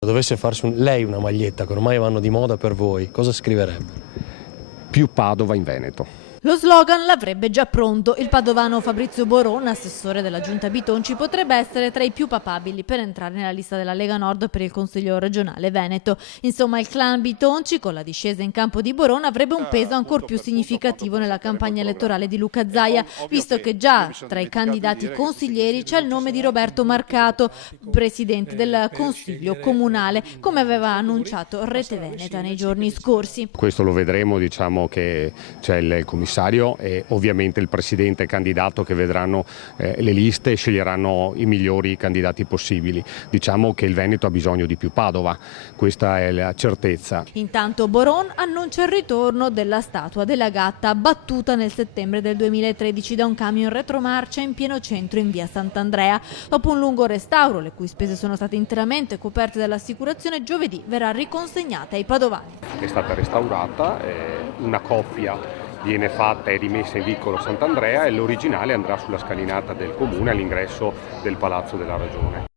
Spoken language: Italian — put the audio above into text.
Dovesse farsi lei una maglietta che ormai vanno di moda per voi, cosa scriverebbe? Più Padova in Veneto. Lo slogan l'avrebbe già pronto. Il padovano Fabrizio Boron, assessore della Giunta Bitonci, potrebbe essere tra i più papabili per entrare nella lista della Lega Nord per il Consiglio regionale Veneto. Insomma, il clan Bitonci, con la discesa in campo di Boron, avrebbe un peso ancor più significativo nella campagna elettorale di Luca Zaia, visto che già tra i candidati consiglieri c'è il nome di Roberto Marcato, presidente del Consiglio Comunale, come aveva annunciato Rete Veneta nei giorni scorsi. Questo lo vedremo, diciamo che c'è il commissario e ovviamente il presidente candidato che vedranno le liste e sceglieranno i migliori candidati possibili. Diciamo che il Veneto ha bisogno di più Padova, questa è la certezza. Intanto Boron annuncia il ritorno della statua della gatta abbattuta nel settembre del 2013 da un camion retromarcia in pieno centro in via Sant'Andrea. Dopo un lungo restauro, le cui spese sono state interamente coperte dall'assicurazione, giovedì verrà riconsegnata ai padovani. È stata restaurata, una coppia viene fatta e rimessa in vicolo Sant'Andrea e l'originale andrà sulla scalinata del comune all'ingresso del Palazzo della Ragione.